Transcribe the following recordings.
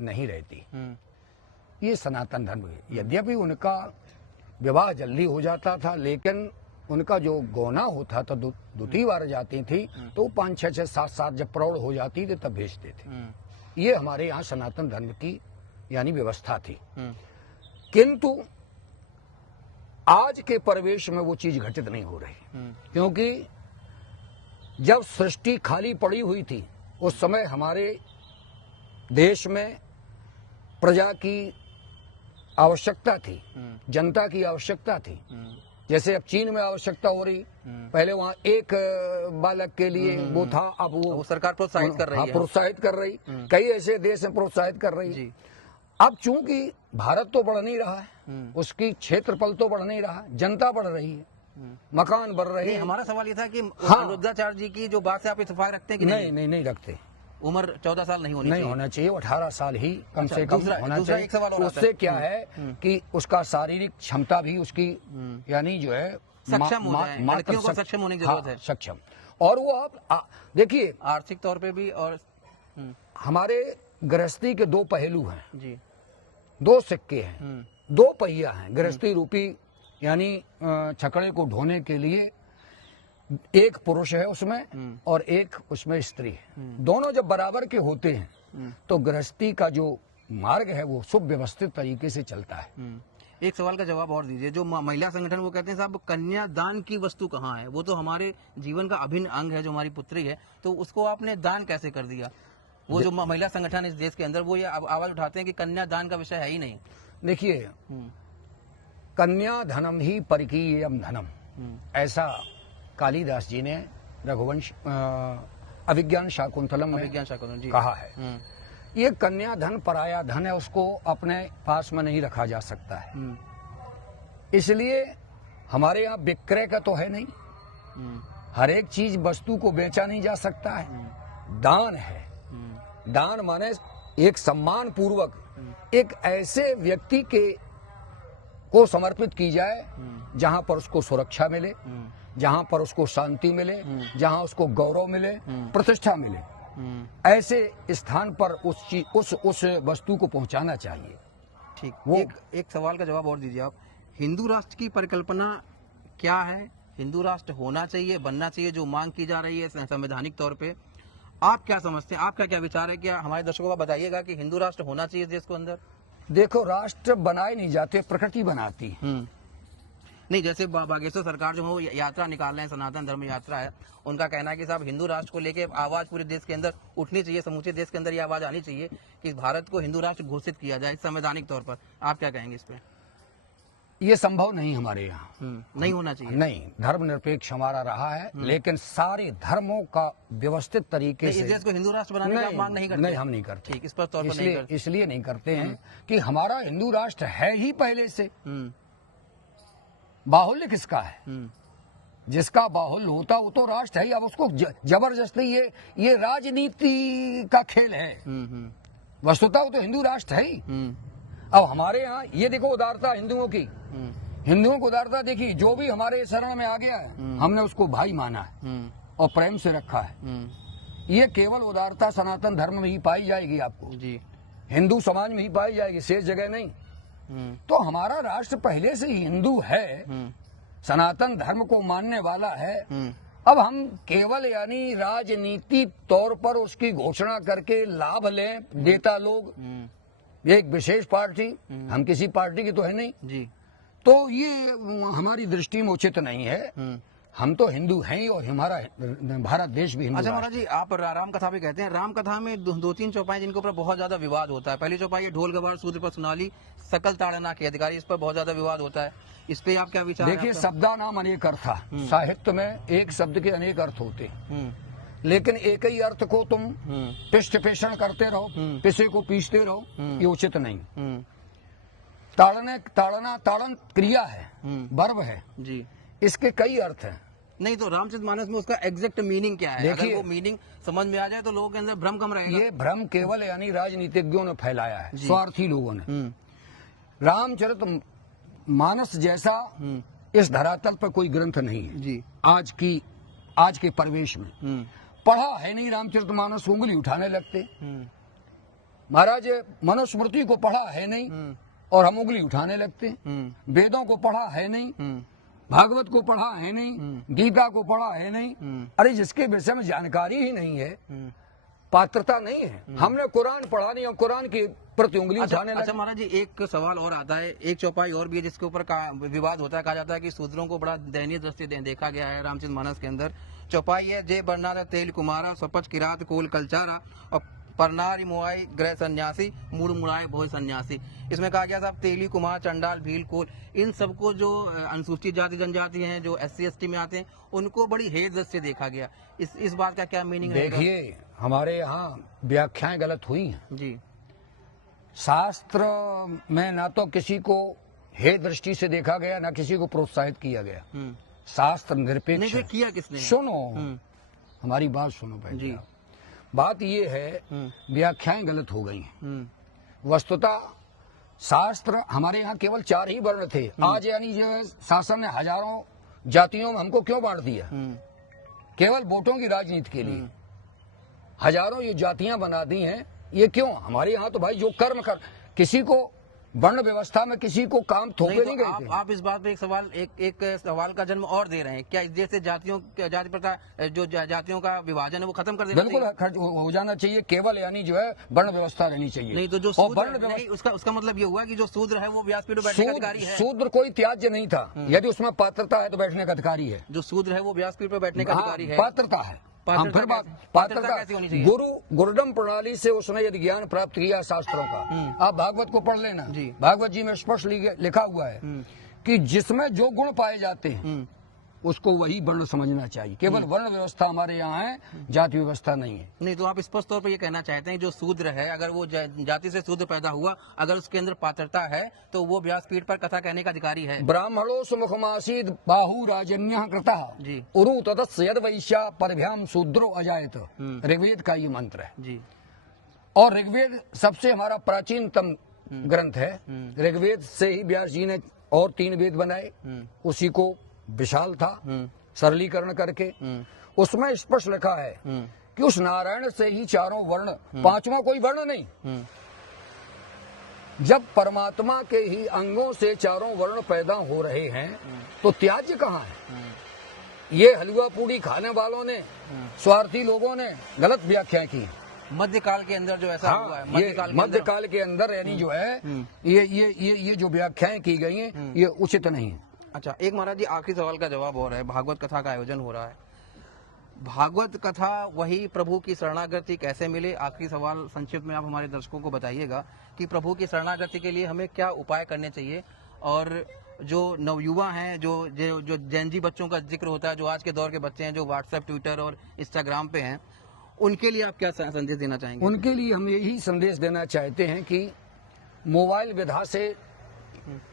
नहीं रहती। ये सनातन धर्म है। यद्यपि उनका विवाह जल्दी हो जाता था, लेकिन उनका जो गौना होता था, द्वितीय बार जाती थी तो 5, 6, 7, 7 जब प्रौढ़ हो जाती थी तब भेजते थे। ये हमारे यहाँ सनातन धर्म की यानी व्यवस्था थी। किंतु आज के परिवेश में वो चीज घटित नहीं हो रही, क्योंकि जब सृष्टि खाली पड़ी हुई थी उस समय हमारे देश में प्रजा की आवश्यकता थी, जनता की आवश्यकता थी। जैसे अब चीन में आवश्यकता हो रही, पहले वहाँ एक बालक के लिए वो था, अब वो सरकार प्रोत्साहित कर रही है। प्रोत्साहित कर रही, कई ऐसे देश हैं प्रोत्साहित कर रही है। अब चूंकि भारत तो बढ़ नहीं रहा है, उसकी क्षेत्रफल तो बढ़ नहीं रहा, जनता बढ़ रही है, मकान बढ़ रहे हैं। हमारा सवाल ये था कि अनिरुद्धाचार्य जी की जो बात से आप इत्तेफाक रखते हैं कि नहीं रखते। उम्र 14 साल नहीं होना चाहिए, 18 साल ही कम से कम होना चाहिए। एक सवाल उससे क्या है कि उसका शारीरिक क्षमता भी उसकी यानी जो है सक्षम हो जाए, लड़कियों को सक्षम होने की जरूरत है। सक्षम, और वो आप देखिए आर्थिक तौर पे भी। और हमारे गृहस्थी के दो पहलू हैं जी, दो सिक्के हैं, दो पहिया हैं गृहस्थी रूपी, यानी छकड़े को ढोने के लिए एक पुरुष है उसमें और एक उसमें स्त्री है। दोनों जब बराबर के होते हैं तो गृहस्थी का जो मार्ग है वो सुव्यवस्थित तरीके से चलता है। एक सवाल का जवाब और दीजिए। जो महिला संगठन वो कहते हैं साहब कन्यादान की वस्तु कहाँ है, वो तो हमारे जीवन का अभिन्न अंग है, जो हमारी पुत्री है, तो उसको आपने दान कैसे कर दिया? वो जो महिला संगठन इस देश के अंदर वो ये आवाज उठाते हैं कि कन्यादान का विषय है ही नहीं। देखिए, कन्या धनम ही परिकीयम धनम, ऐसा कालिदास जी ने रघुवंश अभिज्ञान शाकुंतलम में कहा है। ये कन्या धन पराया धन है, उसको अपने पास में नहीं रखा जा सकता है। इसलिए हमारे यहाँ विक्रय का तो है नहीं, हर एक चीज वस्तु को बेचा नहीं जा सकता है। दान है, दान माने एक सम्मान पूर्वक एक ऐसे व्यक्ति के को समर्पित की जाए जहां पर उसको सुरक्षा मिले, जहां पर उसको शांति मिले, जहां उसको गौरव मिले, प्रतिष्ठा मिले, ऐसे स्थान पर उस वस्तु को पहुंचाना चाहिए। ठीक, वो एक सवाल का जवाब और दीजिए आप। हिंदू राष्ट्र की परिकल्पना क्या है? हिंदू राष्ट्र होना चाहिए, बनना चाहिए, जो मांग की जा रही है संवैधानिक तौर पे, आप क्या समझते हैं? आपका क्या विचार है? क्या हमारे दर्शकों को बताइएगा कि हिंदू राष्ट्र होना चाहिए देश को अंदर? देखो, राष्ट्र बनाए नहीं जाते, प्रकृति बनाती है। नहीं, जैसे बागेश्वर सरकार जो है वो यात्रा निकाल रहे हैं, सनातन धर्म यात्रा है, उनका कहना है कि साहब हिंदू राष्ट्र को लेके आवाज पूरे देश के अंदर उठनी चाहिए, समूचे देश के अंदर ये आवाज आनी चाहिए कि भारत को हिंदू राष्ट्र घोषित किया जाए संवैधानिक तौर पर। आप क्या कहेंगे इस पे? ये संभव नहीं हमारे यहाँ, नहीं होना चाहिए। नहीं, धर्मनिरपेक्ष हमारा रहा है, लेकिन सारे धर्मों का व्यवस्थित तरीके से इस देश को हिंदू राष्ट्र बनाने की आप मांग नहीं करते? नहीं, हम नहीं करते। ठीक, इस पर तौर पर नहीं करते। इसलिए नहीं करते हैं कि हमारा हिंदू राष्ट्र है ही पहले से। बाहुल्य किसका है? जिसका बाहुल्य होता वो तो राष्ट्र है ही। अब उसको जबरदस्ती ये राजनीति का खेल है। वस्तुतः वो तो हिंदू राष्ट्र है ही। अब हमारे यहाँ ये देखो उदारता हिंदुओं की, हिंदुओं को उदारता देखी, जो भी हमारे शरण में आ गया है हमने उसको भाई माना है और प्रेम से रखा है। ये केवल उदारता सनातन धर्म में ही पाई जाएगी आपको जी, हिंदू समाज में ही पाई जाएगी, शेष जगह नहीं। तो हमारा राष्ट्र पहले से ही हिंदू है, सनातन धर्म को मानने वाला है। अब हम केवल यानी राजनीति तौर पर उसकी घोषणा करके लाभ लें नेता लोग, एक विशेष पार्टी, हम किसी पार्टी की तो है नहीं जी, तो ये हमारी दृष्टि में उचित नहीं है। हम तो हिंदू हैं ही और हमारा भारत देश भी हिंदू। अच्छा महाराज जी, आप राम कथा भी कहते हैं, राम कथा में दो तीन चौपाई जिनके ऊपर बहुत ज्यादा विवाद होता है। पहली चौपाई है ढोल गवार सूत्र पर सुनाली सकल ताड़ना के अधिकारी, इस पर बहुत ज्यादा विवाद होता है, इस पे आप क्या विचार? देखिए, शब्दा नाम अनेक अर्थ, साहित्य में एक शब्द के अनेक अर्थ होते हैं, लेकिन एक ही अर्थ को तुम पृष्ठ पेषण करते रहो, पिसे को पीसते रहो, ये उचित नहीं। ताड़न क्रिया है, वर्ब है जी, इसके कई अर्थ हैं। नहीं तो रामचरितमानस में उसका एग्जैक्ट मीनिंग क्या है? अगर वो मीनिंग समझ में आ जाए तो लोगों के अंदर भ्रम कम रहेगा। ये भ्रम केवल यानी राजनीतिज्ञों ने फैलाया है, स्वार्थी लोगों ने। रामचरित मानस जैसा इस धरातल पर कोई ग्रंथ नहीं है जी, आज के परिवेश में। पढ़ा है नहीं रामचरित मानस, उंगली उठाने लगते। महाराज मनुस्मृति को पढ़ा है नहीं और हम उंगली उठाने लगते हैं। वेदों को पढ़ा है नहीं, भागवत को पढ़ा है नहीं, गीता को पढ़ा है नहीं। अरे जिसके विषय में जानकारी ही नहीं है, पात्रता नहीं है। हमने कुरान पढ़ा नहीं और कुरान की प्रति उंगली उठाने लगे। अच्छा महाराज जी, एक सवाल और आता है, एक चौपाई और भी है जिसके ऊपर विवाद होता है। कहा जाता है कि शूद्रों को बड़ा दयनीय दृष्टि देखा गया है रामचरित मानस के अंदर। चौपाई है, जय बरनारा तेल कुमारा स्वपच किरात कोल कलचारा और परनारी मुआई ग्रह सन्यासी मूड मुड़ाए भोज सन्यासी। इसमें कहा गया साहब तेली कुमार चंडाल भील कोल, इन सबको जो अनुसूचित जाति जनजाति हैं, जो SC ST में आते हैं, उनको बड़ी हेय दृष्टि से देखा गया। इस बात का क्या मीनिंग है? देखिए, हमारे यहाँ व्याख्याएं गलत हुई हैं जी। शास्त्र में ना तो किसी को हे दृष्टि से देखा गया, ना किसी को प्रोत्साहित किया गया। शास्त्र निरपेक्ष नहीं, है। किया किसने? सुनो, हमारी बात सुनो पहले जी। आप। बात ये है, व्याख्याएं गलत हो गई हैं। वस्तुतः शास्त्र हमारे यहाँ केवल 4 ही वर्ण थे। आज यानी जो है शासन ने हजारों जातियों में हमको क्यों बांट दिया? केवल वोटों की राजनीति के लिए हजारों ये जातियां बना दी हैं। ये क्यों? हमारे यहाँ तो भाई जो कर्म कर, किसी को वर्ण व्यवस्था में किसी को काम थोपे नहीं गए थे। आप इस बात पे एक सवाल का जन्म और दे रहे हैं क्या? जैसे जाति प्रथा, जो जातियों का विभाजन है वो खत्म कर देना बिल्कुल खर्च हो जाना चाहिए। केवल यानी जो है वर्ण व्यवस्था रहनी चाहिए। नहीं तो जो उसका मतलब ये हुआ कि जो शूद्र है वो व्यासपीठ पर बैठने का अधिकारी है। शूद्र कोई त्याज्य नहीं था। यदि उसमें पात्रता है तो बैठने का अधिकारी है। जो शूद्र है वो व्यासपीठ पर बैठने का अधिकारी है। पात्रता है। हम फिर बात पात्रता कैसी होनी चाहिए? गुरुडम प्रणाली से उसने यदि ज्ञान प्राप्त किया शास्त्रों का। आप भागवत को पढ़ लेना, भागवत जी में स्पष्ट लिखा हुआ है कि जिसमें जो गुण पाए जाते हैं उसको वही वर्ण समझना चाहिए। केवल वर्ण व्यवस्था हमारे यहाँ है, जाति व्यवस्था नहीं है। नहीं तो आप स्पष्ट तौर पर ये कहना चाहते हैं जो शूद्र है, अगर वो जाति से शूद्र पैदा हुआ, अगर उसके अंदर पात्रता है तो वो व्यासपीठ पर कथा कहने का अधिकारी है। ब्राह्मणो सुमुखमासीद बाहु राजन्य कृता उरु तदस्य यद वैश्या परभ्याम शूद्रो अजायत। ऋग्वेद का ये मंत्र है जी। और ऋग्वेद सबसे हमारा प्राचीनतम ग्रंथ है। ऋग्वेद से ही व्यास जी ने और 3 वेद बनाए। उसी को विशाल था सरलीकरण करके उसमें स्पष्ट लिखा है कि उस नारायण से ही 4 वर्ण, 5वां कोई वर्ण नहीं। जब परमात्मा के ही अंगों से 4 वर्ण पैदा हो रहे हैं तो त्याज्य कहाँ है? ये हलवा पूड़ी खाने वालों ने, स्वार्थी लोगों ने गलत व्याख्या की। मध्यकाल के अंदर जो ऐसा हुआ है, मध्यकाल के अंदर यानी जो है ये जो व्याख्याएं की गई हैं ये उचित नहीं है। अच्छा, एक महाराज जी आखिरी सवाल का जवाब हो रहा है। भागवत कथा का आयोजन हो रहा है, भागवत कथा वही प्रभु की शरणागति कैसे मिले? आखिरी सवाल संक्षिप्त में आप हमारे दर्शकों को बताइएगा कि प्रभु की शरणागति के लिए हमें क्या उपाय करने चाहिए, और जो नवयुवा हैं, जो जैन जी बच्चों का जिक्र होता है, जो आज के दौर के बच्चे हैं, जो व्हाट्सएप, ट्विटर और इंस्टाग्राम पे हैं, उनके लिए आप क्या संदेश देना चाहेंगे? उनके लिए हम यही संदेश देना चाहते हैं कि मोबाइल विधा से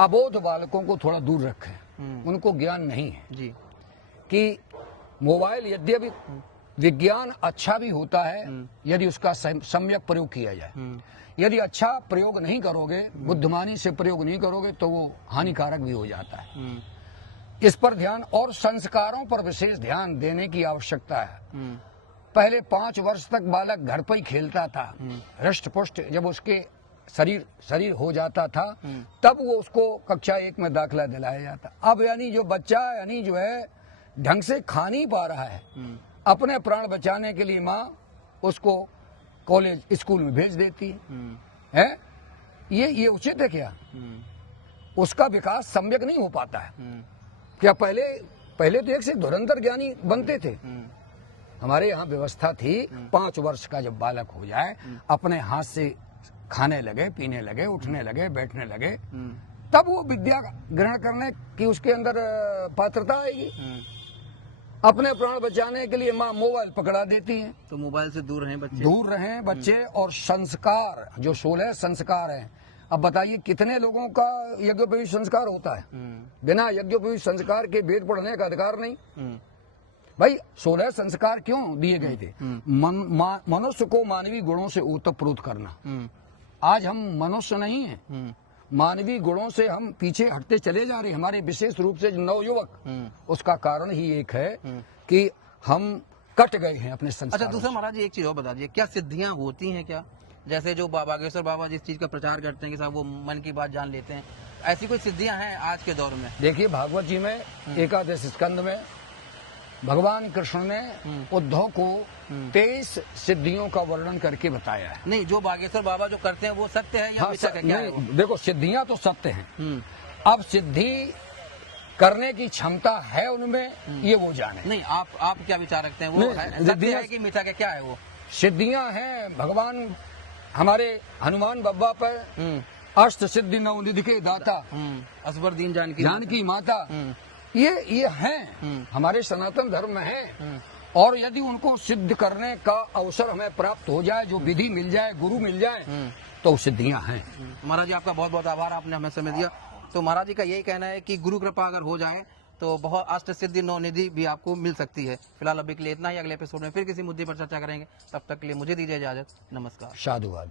अबोध बालकों को थोड़ा दूर रखें। उनको ज्ञान नहीं है जी कि मोबाइल यद्यपि विज्ञान अच्छा भी होता है यदि उसका सम्यक प्रयोग किया जाए। यदि अच्छा प्रयोग नहीं करोगे, बुद्धिमानी से प्रयोग नहीं करोगे तो वो हानिकारक भी हो जाता है। इस पर ध्यान और संस्कारों पर विशेष ध्यान देने की आवश्यकता है। पहले 5 वर्ष तक बालक घर पर ही खेलता था, हृष्ट पुष्ट जब उसके शरीर हो जाता था तब वो उसको कक्षा 1 में दाखिला दिलाया जाता। अब यानी जो बच्चा यानी जो है ढंग से खा नहीं पा रहा है, अपने प्राण बचाने के लिए माँ उसको कॉलेज स्कूल में भेज देती है। ये उचित है क्या? उसका विकास सम्यक नहीं हो पाता है क्या? पहले तो एक से धुरंधर ज्ञानी बनते थे। हमारे यहाँ व्यवस्था थी 5 वर्ष का जब बालक हो जाए अपने हाथ से खाने लगे, पीने लगे, उठने लगे, बैठने लगे, तब वो विद्या ग्रहण करने की उसके अंदर पात्रता आएगी। अपने प्राण बचाने के लिए माँ मोबाइल पकड़ा देती है। तो मोबाइल से दूर रहें बच्चे। और संस्कार जो 16 संस्कार हैं, अब बताइए कितने लोगों का यज्ञोपवीत संस्कार होता है? बिना यज्ञोपवीत संस्कार के वेद पढ़ने का अधिकार नहीं। भाई 16 संस्कार क्यों दिए गए थे? मनुष्य को मानवीय गुणों से ओतप्रोत करना। आज हम मनुष्य नहीं हैं, मानवीय गुणों से हम पीछे हटते चले जा रहे हैं। हमारे विशेष रूप से नवयुवक, उसका कारण ही एक है कि हम कट गए हैं अपने संस्कार। अच्छा, दूसरा महाराज जी एक चीज और बता दीजिए, क्या सिद्धियां होती हैं क्या? जैसे जो बागेश्वर बाबा जिस चीज का प्रचार करते हैं कि साहब वो मन की बात जान लेते हैं, ऐसी कोई सिद्धियां हैं आज के दौर में? देखिए भागवत जी में एकादश स्कंद में भगवान कृष्ण ने उद्धव को 23 सिद्धियों का वर्णन करके बताया है। नहीं, जो बागेश्वर बाबा जो करते हैं वो सत्य है या मिथक है, क्या है वो? नहीं, देखो सिद्धियां तो सत्य हैं, अब सिद्धि करने की क्षमता है उनमें, ये वो जाने। नहीं, आप क्या विचार रखते हैं, वो नहीं, है सत्य है कि मिथक है, क्या है वो? सिद्धियां हैं, भगवान हमारे हनुमान बाबा पर अष्ट सिद्धि नवनिधि के दाता, असबर दीन जानकी माता, ये हैं हमारे सनातन धर्म में हैं। और यदि उनको सिद्ध करने का अवसर हमें प्राप्त हो जाए, जो विधि मिल जाए, गुरु मिल जाए, तो सिद्धियां हैं। महाराज जी आपका बहुत बहुत आभार, आपने हमें समय दिया। तो महाराज जी का यही कहना है कि गुरु कृपा अगर हो जाए तो बहुत अष्ट सिद्धि नौ निधि भी आपको मिल सकती है। फिलहाल अभी के लिए इतना ही, अगले एपिसोड में फिर किसी मुद्दे पर चर्चा करेंगे। तब तक के लिए मुझे दीजिए इजाजत, नमस्कार। साधुवाद।